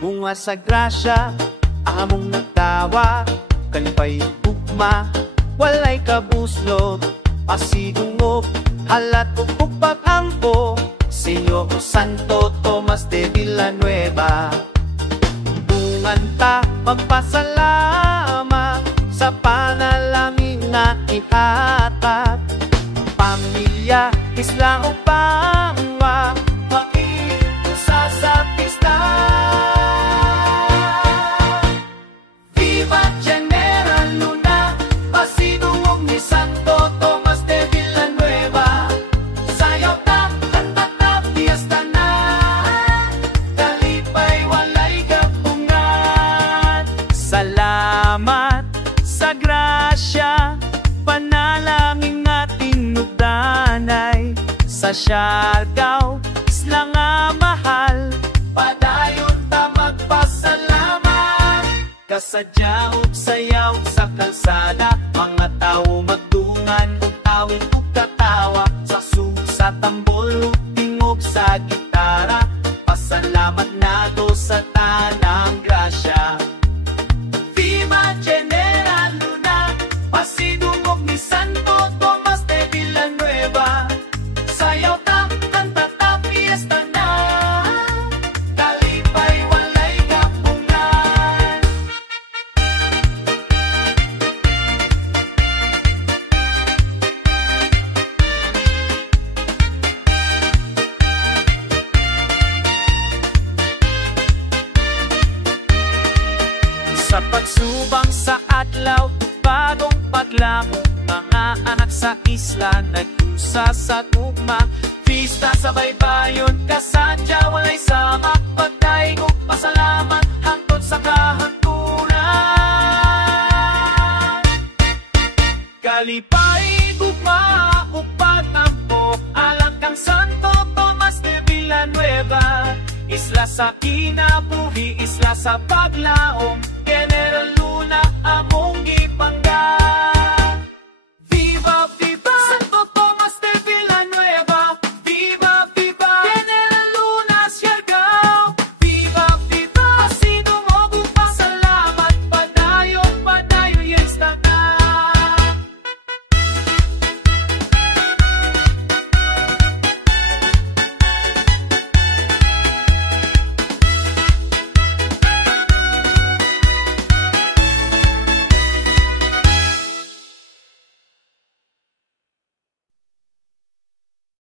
bunga sa grasya, among nagtawa, kalipay ugma, walay kabuslot, pasidungog, halat upupag angko, Senyor Santo Tomas de Villanueva. Bunganta magpasalamat sa panalangin na ihatag, pamilya, isla o pangwa, makiusa sa pista. Viva General Luna, pasidungog ni Santo Tomas de Villanueva. Sayaw ta, kanta ta, fiesta na, kalipay walay kapungan. Salamat sa grasya, panalangin nga tinugdanay, sa Siargao, isla nga mahal, padayon ta magpasalamat. Kasadya ug sayaw sa kalsada, mga tao magdungan ug awit ug katawa, sa sa tambol ug tingog sa gitara, pasalamat nato sa tanang grasya. Viva General Luna, pasidungog ni Santo Tomas de Villanueva. Sayaw ta, kanta ta, fiesta na, kalipay walay kapungan. Sa pagsubang sa adlaw, bagong paglango, mga anak sa isla nag-usa sa tugma. Pista sa baybayon, kasadya walay sama, pagdaigog pasalamat hangtod sa kahantunan. Kalipay gugma ug pagtampo, alang kang Santo Tomas de Villanueva. Isla sa kinabuhi, isla sa paglaom, General Luna among gipangga.